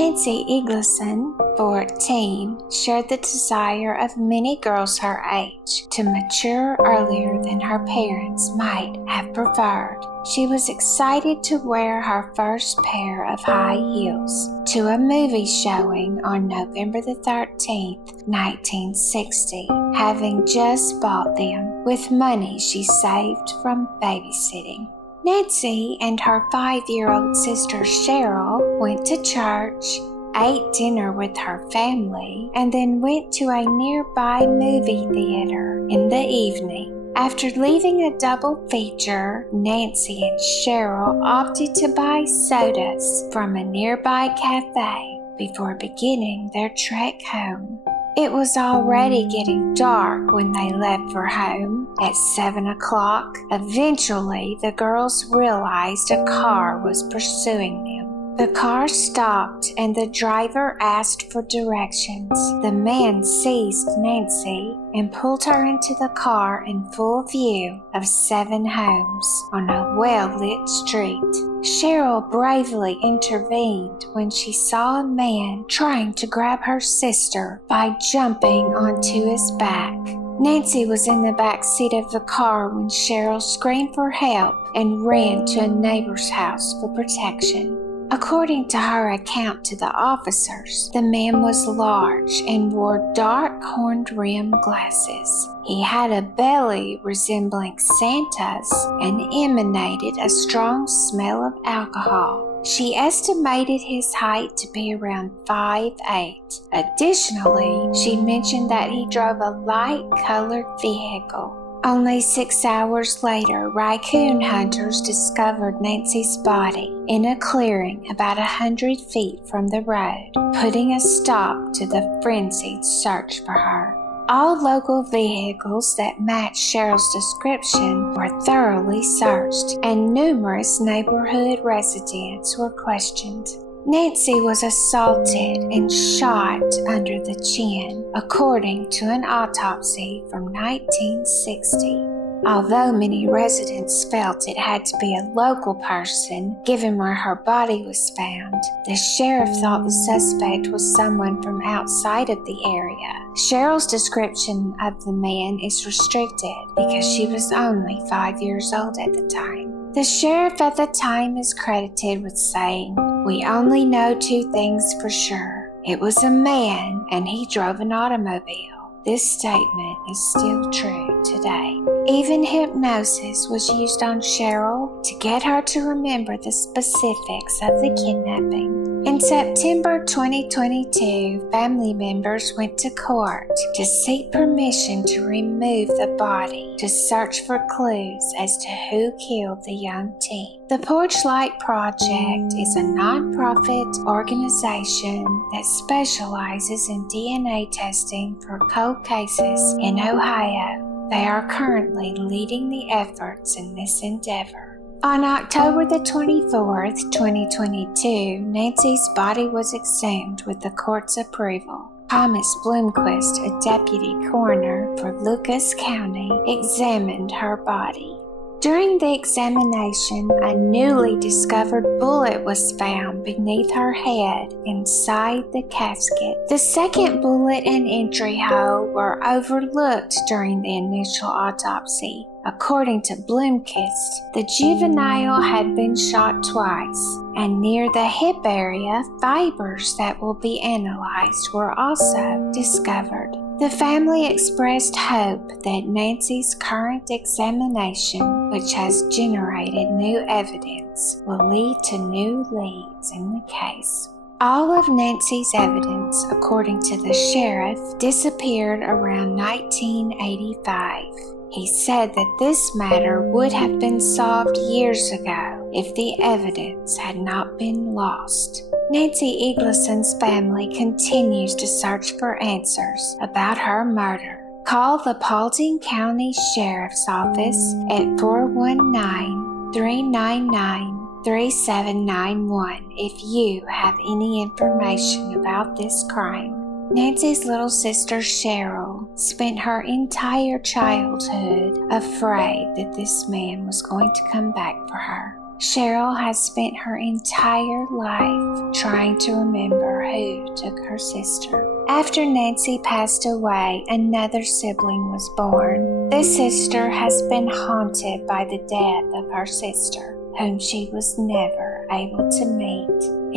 Nancy Eagleson, 14, shared the desire of many girls her age to mature earlier than her parents might have preferred. She was excited to wear her first pair of high heels to a movie showing on November the 13th, 1960, having just bought them with money she saved from babysitting. Nancy and her 5-year-old sister Cheryl went to church, ate dinner with her family, and then went to a nearby movie theater in the evening. After leaving a double feature, Nancy and Cheryl opted to buy sodas from a nearby cafe before beginning their trek home. It was already getting dark when they left for home at 7 o'clock. Eventually, the girls realized a car was pursuing them. The car stopped and the driver asked for directions. The man seized Nancy and pulled her into the car in full view of 7 homes on a well-lit street. Cheryl bravely intervened when she saw a man trying to grab her sister by jumping onto his back. Nancy was in the back seat of the car when Cheryl screamed for help and ran to a neighbor's house for protection. According to her account to the officers, the man was large and wore dark horn-rimmed glasses. He had a belly resembling Santa's and emanated a strong smell of alcohol. She estimated his height to be around 5'8". Additionally, she mentioned that he drove a light-colored vehicle. Only 6 hours later, raccoon hunters discovered Nancy's body in a clearing about 100 feet from the road, putting a stop to the frenzied search for her. All local vehicles that matched Cheryl's description were thoroughly searched, and numerous neighborhood residents were questioned. Nancy was assaulted and shot under the chin, according to an autopsy from 1960. Although many residents felt it had to be a local person, given where her body was found, the sheriff thought the suspect was someone from outside of the area. Cheryl's description of the man is restricted because she was only 5 years old at the time. The sheriff at the time is credited with saying, "We only know 2 things for sure. It was a man and he drove an automobile." This statement is still true today. Even hypnosis was used on Cheryl to get her to remember the specifics of the kidnapping. In September 2022, family members went to court to seek permission to remove the body to search for clues as to who killed the young teen. The Porchlight Project is a non-profit organization that specializes in DNA testing for cold cases in Ohio. They are currently leading the efforts in this endeavor. On October the 24th, 2022, Nancy's body was exhumed with the court's approval. Thomas Bloomquist, a deputy coroner for Lucas County, examined her body. During the examination, a newly discovered bullet was found beneath her head inside the casket. The second bullet and entry hole were overlooked during the initial autopsy. According to Bloomquist, the juvenile had been shot twice, and near the hip area, fibers that will be analyzed were also discovered. The family expressed hope that Nancy's current examination, which has generated new evidence, will lead to new leads in the case. All of Nancy's evidence, according to the sheriff, disappeared around 1985. He said that this matter would have been solved years ago if the evidence had not been lost. Nancy Eagleson's family continues to search for answers about her murder. Call the Paulding County Sheriff's Office at 419-399-3791 if you have any information about this crime. Nancy's little sister Cheryl spent her entire childhood afraid that this man was going to come back for her. Cheryl has spent her entire life trying to remember who took her sister. After Nancy passed away, another sibling was born. This sister has been haunted by the death of her sister, whom she was never able to meet.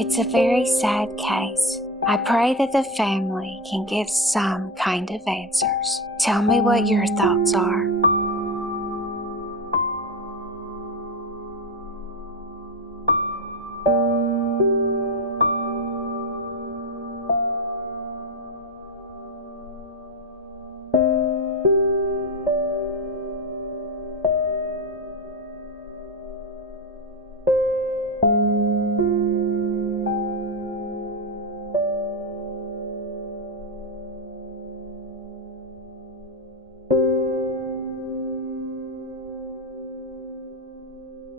It's a very sad case. I pray that the family can get some kind of answers. Tell me what your thoughts are.